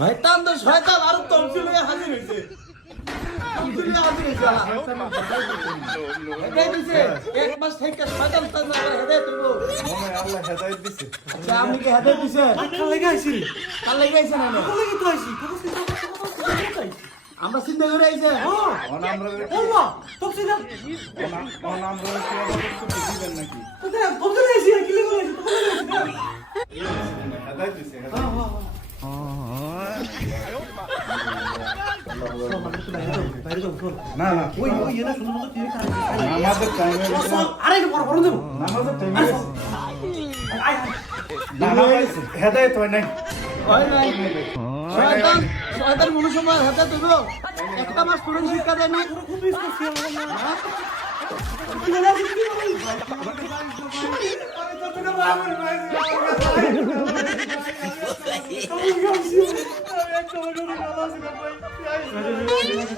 শয়তান তো শয়তান আর তমসিল হয়ে হাজির হয়েছে এক মাস থেকে শয়তান হেদায়েত হইব আল্লাহ হেদায়েত দিছে আচ্ছা আপনি কি হেদায়েত দিছেন কাল লাগা আইছি রে কাল লাগি আইছেন না কাল লাগি তো আইছি আমরা চিন্তা করে আইছেন আল্লাহ তফসিল আমরা দিবেন নাকি কোথায় তফসিল আইছি কি লাগা আইছি হেদায়েত দিছে না না ওই ওই এনা শুনুন তো তুই কাজ নামাজের টাইমে আরে বড় বড় দেব নামাজের টাইমে নামাজ হেদায়েত হয় নাই হয় নাই শয়তান শয়তান মনুষ্য মার হেদায়েত হইব একটা মাস কোরআন শিক্ষা দেয় না খুব মিস করছি আল্লাহ কি লাগা আরে তো